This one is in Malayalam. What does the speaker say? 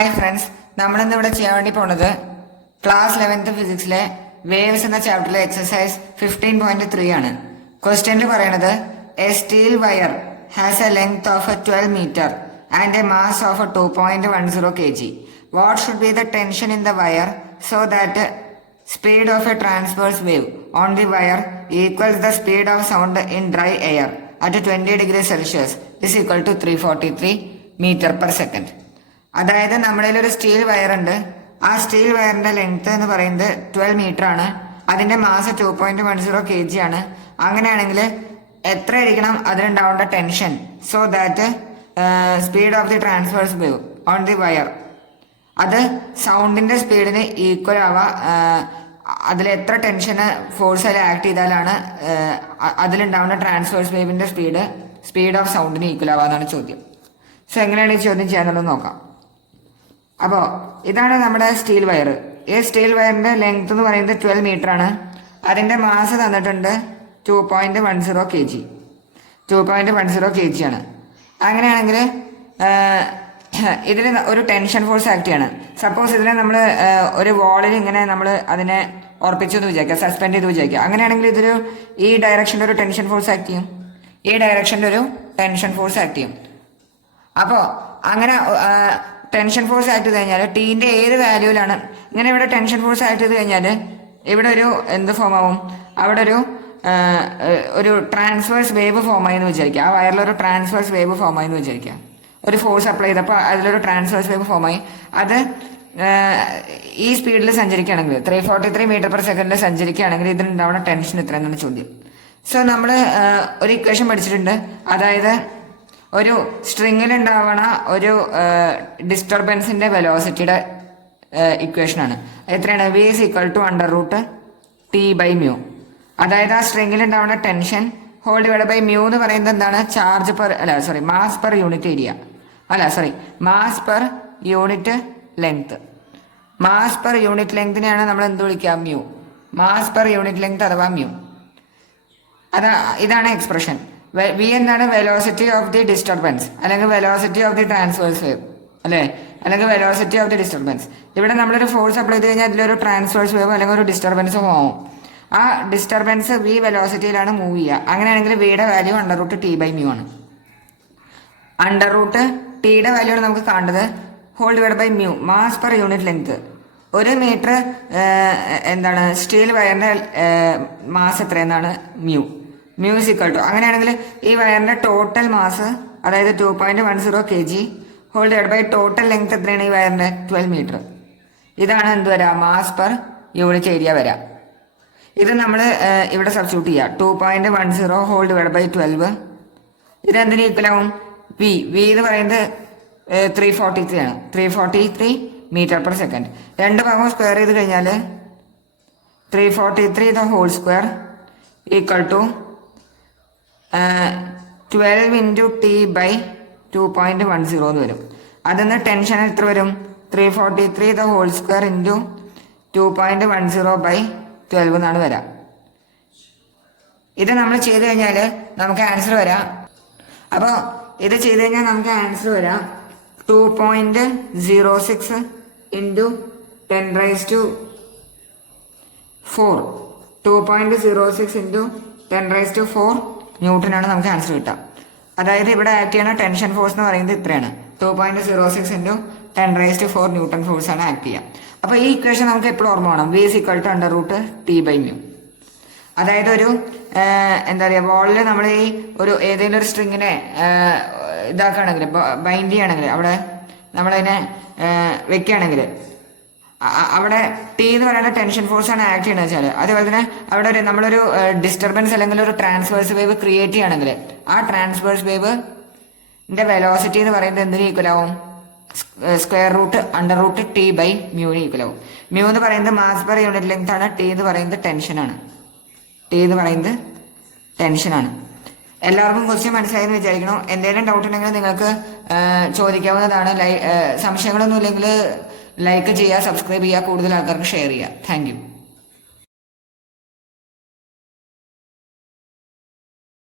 ഹായ് ഫ്രണ്ട്സ്, നമ്മളിന്ന് ഇവിടെ ചെയ്യാൻ വേണ്ടി പോണത് ക്ലാസ് 11th ഫിസിക്സിലെ വേവ്സ് എന്ന ചാപ്റ്ററിലെ എക്സസൈസ് 15.3 ആണ്. ക്വസ്റ്റ്യനിൽ പറയണത് a steel wire has a length of 12 metre and a mass of 2.10 kg. What should be the tension in the wire so that speed of a transverse wave on the wire equals the speed of sound in dry air at 20°C is equal to 343 metre per second. അതായത് നമ്മുടെ ഒരു സ്റ്റീൽ വയർ ഉണ്ട്. ആ സ്റ്റീൽ വയറിന്റെ ലെങ്ത് എന്ന് പറയുന്നത് 12 മീറ്റർ ആണ്. അതിന്റെ മാസ് 2.10 kg ആണ്. അങ്ങനെയാണെങ്കിൽ എത്ര ആയിരിക്കണം അതിനുണ്ടാവേണ്ട tension so that speed of the transverse wave on the wire അത് സൗണ്ടിന്റെ സ്പീഡിന് ഈക്വൽ ആവാ. അതിൽ എത്ര ടെൻഷന് ഫോഴ്സ് അതിൽ ആക്ട് ചെയ്താലാണ് അതിലുണ്ടാവുന്ന ട്രാൻസ്വേഴ്സ് വേവിന്റെ സ്പീഡ് ഓഫ് സൗണ്ടിന് ഈക്വൽ ആവാന്നാണ് ചോദ്യം. സോ എങ്ങനെയാണ് ഈ ചോദ്യം ചെയ്യാന്നുള്ളത് നോക്കാം. അപ്പോൾ ഇതാണ് നമ്മുടെ സ്റ്റീൽ വയർ. ഈ സ്റ്റീൽ വയറിന്റെ ലെങ്ത് എന്ന് പറയുന്നത് 12 മീറ്റർ ആണ്. അതിന്റെ മാസ് തന്നിട്ടുണ്ട് 2.10 kg. 2.10 kg ആണ്. അങ്ങനെയാണെങ്കിൽ ഇതിൽ ഒരു ടെൻഷൻ ഫോഴ്സ് ആക്ട് ചെയ്യാണ്. സപ്പോസ് ഇതിനെ നമ്മൾ ഒരു വാളിൽ ഇങ്ങനെ നമ്മൾ അതിനെ ഉറപ്പിച്ചു എന്ന് വിചാരിക്കുക, സസ്പെൻഡ് ചെയ്ത് വിചാരിക്കുക. അങ്ങനെയാണെങ്കിൽ ഇതൊരു ഈ ഡയറക്ഷനിൽ ഒരു ടെൻഷൻ ഫോഴ്സ് ആക്ട് ചെയ്യും, ഈ ഡയറക്ഷനിൽ ഒരു ടെൻഷൻ ഫോഴ്സ് ആക്ട് ചെയ്യും. അപ്പോൾ അങ്ങനെ ടെൻഷൻ ഫോഴ്സ് ആക്ട് ചെയ്ത് കഴിഞ്ഞാൽ ടീന്റെ ഏത് വാല്യൂവിലാണ് ഇങ്ങനെ ഇവിടെ ടെൻഷൻ ഫോഴ്സ് ആക്ട് ചെയ്ത് കഴിഞ്ഞാൽ ഇവിടെ ഒരു എന്ത് ഫോം ആവും, അവിടെ ഒരു ട്രാൻസ്വേഴ്സ് വേവ് ഫോം ആയി എന്ന് വിചാരിക്കുക. ആ വയറിലൊരു ട്രാൻസ്വേഴ്സ് വേവ് ഫോം ആയി എന്ന് വിചാരിക്കുക. ഒരു ഫോഴ്സ് അപ്ലൈ ചെയ്തപ്പോൾ അതിലൊരു ട്രാൻസ്വേഴ്സ് വേവ് ഫോം ആയി. അത് ഈ സ്പീഡിൽ സഞ്ചരിക്കുകയാണെങ്കിൽ 343 മീറ്റർ പെർ സെക്കൻഡിൽ സഞ്ചരിക്കുകയാണെങ്കിൽ ഇതിനുണ്ടാവുന്ന ടെൻഷൻ ഇത്രയെന്നാണ് ചോദ്യം. സോ നമ്മൾ ഒരു ഇക്വേഷൻ പഠിച്ചിട്ടുണ്ട്. അതായത് ഒരു സ്ട്രിങ്ങിൽ ഉണ്ടാവണ ഒരു ഡിസ്റ്റർബൻസിന്റെ വെലോസിറ്റിയുടെ ഇക്വേഷനാണ്. എത്രയാണ്? V is equal to √T/μ. അതായത് ആ സ്ട്രിങ്ങിൽ ഉണ്ടാവുന്ന tension whole divide by mu എന്ന് പറയുന്നത് എന്താണ്? Mass per unit area, mass per unit length. Mass per unit ലെങ്തിനെയാണ് നമ്മൾ എന്ത് വിളിക്കുക? Mu. Mass per unit length അഥവാ മ്യൂ. ഇതാണ് എക്സ്പ്രഷൻ. വി എന്താണ്? വെലോസിറ്റി ഓഫ് ദി ഡിസ്റ്റർബൻസ്, അല്ലെങ്കിൽ velocity of the transverse wave, അല്ലെ, അല്ലെങ്കിൽ വെലോസിറ്റി ഓഫ് ദി ഡിസ്റ്റർബൻസ്. ഇവിടെ നമ്മളൊരു ഫോഴ്സ് അപ്ലൈ ചെയ്ത് കഴിഞ്ഞാൽ അതിലൊരു ട്രാൻസ്വേഴ്സ് വേവ് അല്ലെങ്കിൽ ഒരു ഡിസ്റ്റർബൻസ് പോവും. ആ ഡിസ്റ്റർബൻസ് വി വെലോസിറ്റിയിലാണ് മൂവ് ചെയ്യുക. അങ്ങനെയാണെങ്കിൽ വിയുടെ വാല്യൂ √T/μ ആണ്. √Tയുടെ വാല്യൂ ആണ് നമുക്ക് കാണേണ്ടത്. Whole divide by mu, mass per unit length. ഒരു മീറ്റർ എന്താണ് സ്റ്റീൽ വയറിന്റെ മാസ് എത്രയെന്നാണ്? Mu. Mu is equal to, അങ്ങനെയാണെങ്കിൽ ഈ വയറിന്റെ ടോട്ടൽ മാസ് അതായത് 2.10 kg whole divide by total length എത്രയാണ് ഈ വയറിന്റെ? 12 മീറ്റർ. ഇതാണ് എന്ത് വരാം? മാസ് പെർ യൂണിറ്റ് ഏരിയ വരാം. ഇത് നമ്മൾ ഇവിടെ സബ്സ്റ്റിറ്റ്യൂട്ട് ചെയ്യുക. 2.10 ഹോൾ ഡിവൈഡ് ബൈ 12. ഇതെന്തിന് ഈക്വൽ ആവും? വി എന്ന് പറയുന്നത് 343 ആണ്. 343 മീറ്റർ പെർ സെക്കൻഡ്. രണ്ട് ഭാഗം സ്ക്വയർ ചെയ്ത് കഴിഞ്ഞാൽ 343 the whole square equal to 12 into T/2.10 എന്ന് വരും. അതിന്ന് ടെൻഷൻ എത്ര വരും? 343 ദ ഹോൾ സ്ക്വയർ ഇൻറ്റു 2.10/12 എന്നാണ് വരാം. ഇത് നമ്മൾ ചെയ്ത് കഴിഞ്ഞാൽ നമുക്ക് ആൻസർ വരാം. അപ്പോൾ ഇത് ചെയ്ത് കഴിഞ്ഞാൽ നമുക്ക് ആൻസർ വരാം 2.06 ഇൻറ്റു 10⁻⁴. 2.06 ഇൻറ്റു 10⁻⁴ ന്യൂട്ടനാണ് നമുക്ക് ആൻസർ കിട്ടുക. അതായത് ഇവിടെ ആക്ട് ചെയ്യുന്ന ടെൻഷൻ ഫോഴ്സ് എന്ന് പറയുന്നത് ഇത്രയാണ്. 2.06 ഇൻറ്റു 10⁻⁴ ന്യൂട്ടൺ ഫോഴ്സ് ആണ് ആക്ട് ചെയ്യുക. അപ്പോൾ ഈ ഇക്വേഷൻ നമുക്ക് എപ്പോഴും ഓർമ്മ വേണം. V is equal to √T/μ. അതായത് ഒരു എന്താ പറയുക, വാളിൽ നമ്മൾ ഈ ഏതെങ്കിലും ഒരു സ്ട്രിങ്ങിനെ ഇതാക്കുകയാണെങ്കിൽ, ബൈൻഡ് ചെയ്യുകയാണെങ്കിൽ, അവിടെ നമ്മളതിനെ വെക്കുകയാണെങ്കിൽ അവിടെ T എന്ന് പറയുന്ന ടെൻഷൻ ഫോഴ്സ് ആണ് ആക്ട് ചെയ്യുന്നത് വെച്ചാൽ, അതുപോലെ തന്നെ അവിടെ നമ്മളൊരു ഡിസ്റ്റർബൻസ് അല്ലെങ്കിൽ ഒരു ട്രാൻസ്വേഴ്സ് വേവ് ക്രിയേറ്റ് ചെയ്യുകയാണെങ്കിൽ ആ ട്രാൻസ്വേഴ്സ് വേവിന്റെ വെലോസിറ്റി എന്ന് പറയുന്നത് എന്തിന് ഈക്വൽ ആവും? √T/μ ഈക്വൽ ആവും. മ്യൂ എന്ന് പറയുന്നത് മാസ് പെർ യൂണിറ്റ് ലെങ്ത് ആണ്. T എന്ന് പറയുന്നത് ടെൻഷനാണ്. എല്ലാവർക്കും ക്വസ്റ്റ്യൻ മനസ്സിലായെന്ന് വിചാരിക്കണം. എന്തെങ്കിലും ഡൗട്ട് ഉണ്ടെങ്കിൽ നിങ്ങൾക്ക് ചോദിക്കാവുന്നതാണ്. സംശയങ്ങളൊന്നും ഇല്ലെങ്കിൽ ലൈക്ക് ചെയ്യുക, സബ്സ്ക്രൈബ് ചെയ്യുക, കൂടുതൽ ആൾക്കാർക്ക് ഷെയർ ചെയ്യുക. Thank you.